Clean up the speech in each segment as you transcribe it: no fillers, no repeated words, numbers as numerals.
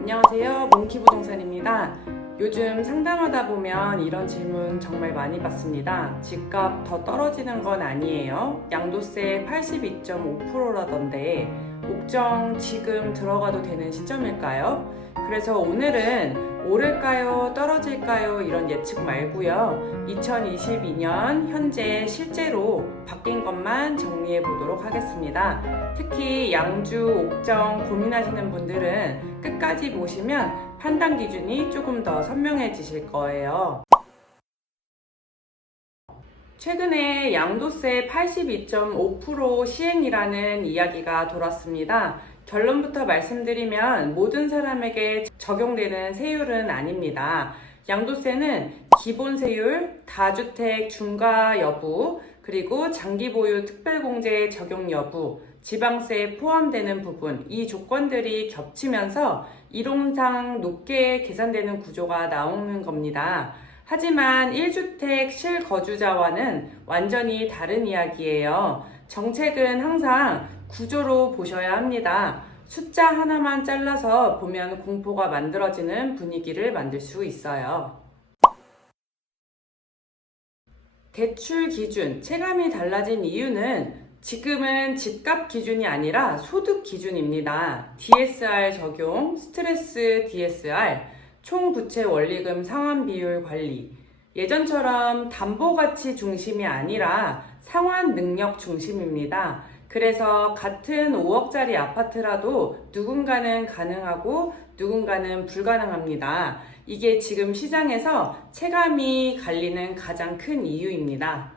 안녕하세요. 몽키부동산입니다. 요즘 상담하다 보면 이런 질문 정말 많이 받습니다. 집값 더 떨어지는 건 아니에요? 양도세 82.5%라던데 옥정 지금 들어가도 되는 시점일까요? 그래서 오늘은 오를까요? 떨어질까요? 이런 예측 말고요. 2022년 현재 실제로 바뀐 것만 정리해 보도록 하겠습니다. 특히 양주, 옥정 고민하시는 분들은 끝까지 보시면 판단 기준이 조금 더 선명해지실 거예요. 최근에 양도세 82.5% 시행이라는 이야기가 돌았습니다. 결론부터 말씀드리면 모든 사람에게 적용되는 세율은 아닙니다. 양도세는 기본세율, 다주택 중과 여부, 그리고 장기보유 특별공제 적용 여부, 지방세 포함되는 부분, 이 조건들이 겹치면서 이론상 높게 계산되는 구조가 나오는 겁니다. 하지만 1주택 실거주자와는 완전히 다른 이야기예요. 정책은 항상 구조로 보셔야 합니다. 숫자 하나만 잘라서 보면 공포가 만들어지는 분위기를 만들 수 있어요. 대출 기준, 체감이 달라진 이유는 지금은 집값 기준이 아니라 소득 기준입니다. DSR 적용, 스트레스 DSR, 총부채 원리금 상환 비율 관리. 예전처럼 담보가치 중심이 아니라 상환 능력 중심입니다. 그래서 같은 5억짜리 아파트라도 누군가는 가능하고 누군가는 불가능합니다. 이게 지금 시장에서 체감이 갈리는 가장 큰 이유입니다.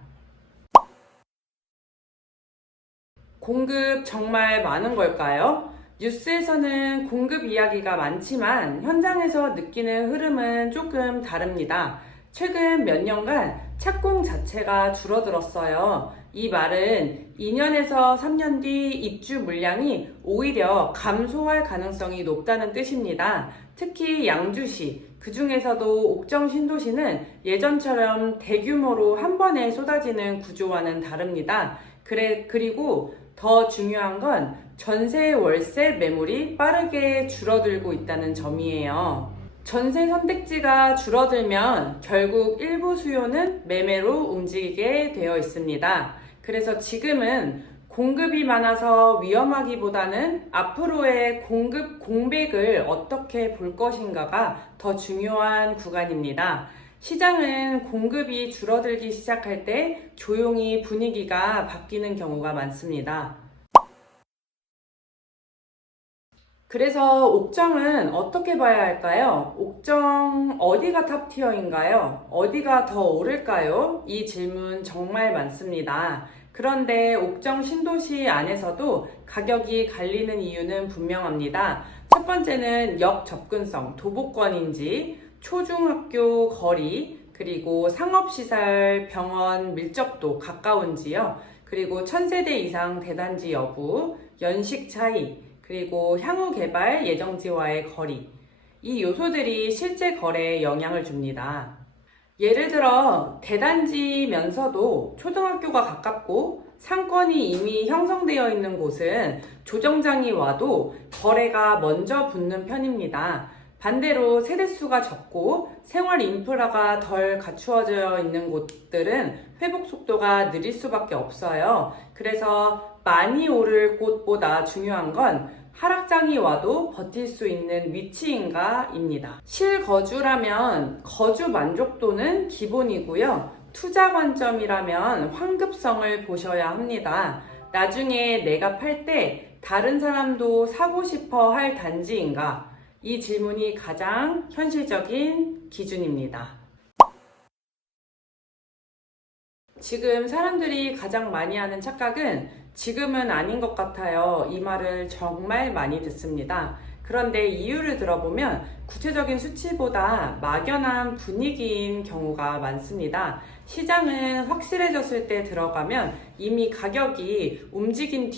공급 정말 많은 걸까요? 뉴스에서는 공급 이야기가 많지만 현장에서 느끼는 흐름은 조금 다릅니다. 최근 몇 년간 착공 자체가 줄어들었어요. 이 말은 2년에서 3년 뒤 입주 물량이 오히려 감소할 가능성이 높다는 뜻입니다. 특히 양주시, 그 중에서도 옥정 신도시는 예전처럼 대규모로 한 번에 쏟아지는 구조와는 다릅니다. 그리고 더 중요한 건 전세 월세 매물이 빠르게 줄어들고 있다는 점이에요. 전세 선택지가 줄어들면 결국 일부 수요는 매매로 움직이게 되어 있습니다. 그래서 지금은 공급이 많아서 위험하기보다는 앞으로의 공급 공백을 어떻게 볼 것인가가 더 중요한 구간입니다. 시장은 공급이 줄어들기 시작할 때 조용히 분위기가 바뀌는 경우가 많습니다. 그래서 옥정은 어떻게 봐야 할까요? 옥정 어디가 탑티어인가요? 어디가 더 오를까요? 이 질문 정말 많습니다. 그런데 옥정 신도시 안에서도 가격이 갈리는 이유는 분명합니다. 첫 번째는 역 접근성, 도보권인지, 초중학교 거리, 그리고 상업시설, 병원 밀접도 가까운지요. 그리고 1000세대 이상 대단지 여부, 연식 차이, 그리고 향후 개발 예정지와의 거리. 이 요소들이 실제 거래에 영향을 줍니다. 예를 들어 대단지면서도 초등학교가 가깝고 상권이 이미 형성되어 있는 곳은 조정장이 와도 거래가 먼저 붙는 편입니다. 반대로 세대수가 적고 생활 인프라가 덜 갖추어져 있는 곳들은 회복 속도가 느릴 수밖에 없어요. 그래서 많이 오를 곳보다 중요한 건 하락장이 와도 버틸 수 있는 위치인가입니다. 실거주라면 거주 만족도는 기본이고요. 투자 관점이라면 환급성을 보셔야 합니다. 나중에 내가 팔 때 다른 사람도 사고 싶어 할 단지인가? 이 질문이 가장 현실적인 기준입니다. 지금 사람들이 가장 많이 하는 착각은 지금은 아닌 것 같아요. 이 말을 정말 많이 듣습니다. 그런데 이유를 들어보면 구체적인 수치보다 막연한 분위기인 경우가 많습니다. 시장은 확실해졌을 때 들어가면 이미 가격이 움직인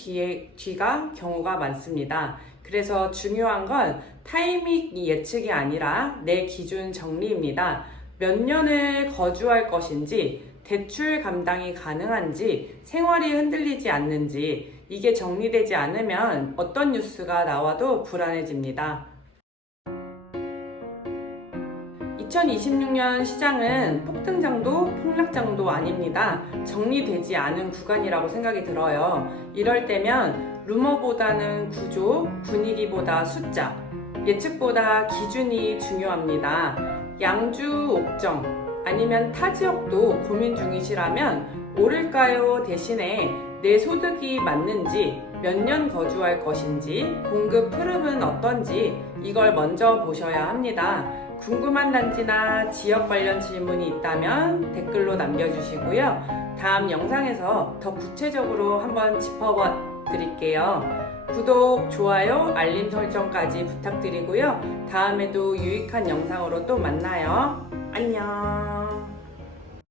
뒤가 경우가 많습니다. 그래서 중요한 건 타이밍 예측이 아니라 내 기준 정리입니다. 몇 년을 거주할 것인지, 대출 감당이 가능한지, 생활이 흔들리지 않는지, 이게 정리되지 않으면 어떤 뉴스가 나와도 불안해집니다. 2026년 시장은 폭등장도 폭락장도 아닙니다. 정리되지 않은 구간이라고 생각이 들어요. 이럴 때면 루머보다는 구조, 분위기보다 숫자, 예측보다 기준이 중요합니다. 양주, 옥정 아니면 타 지역도 고민 중이시라면 오를까요? 대신에 내 소득이 맞는지, 몇 년 거주할 것인지, 공급 흐름은 어떤지 이걸 먼저 보셔야 합니다. 궁금한 단지나 지역 관련 질문이 있다면 댓글로 남겨주시고요. 다음 영상에서 더 구체적으로 한번 짚어봐 드릴게요. 구독, 좋아요, 알림 설정까지 부탁드리고요. 다음에도 유익한 영상으로 또 만나요. 안녕.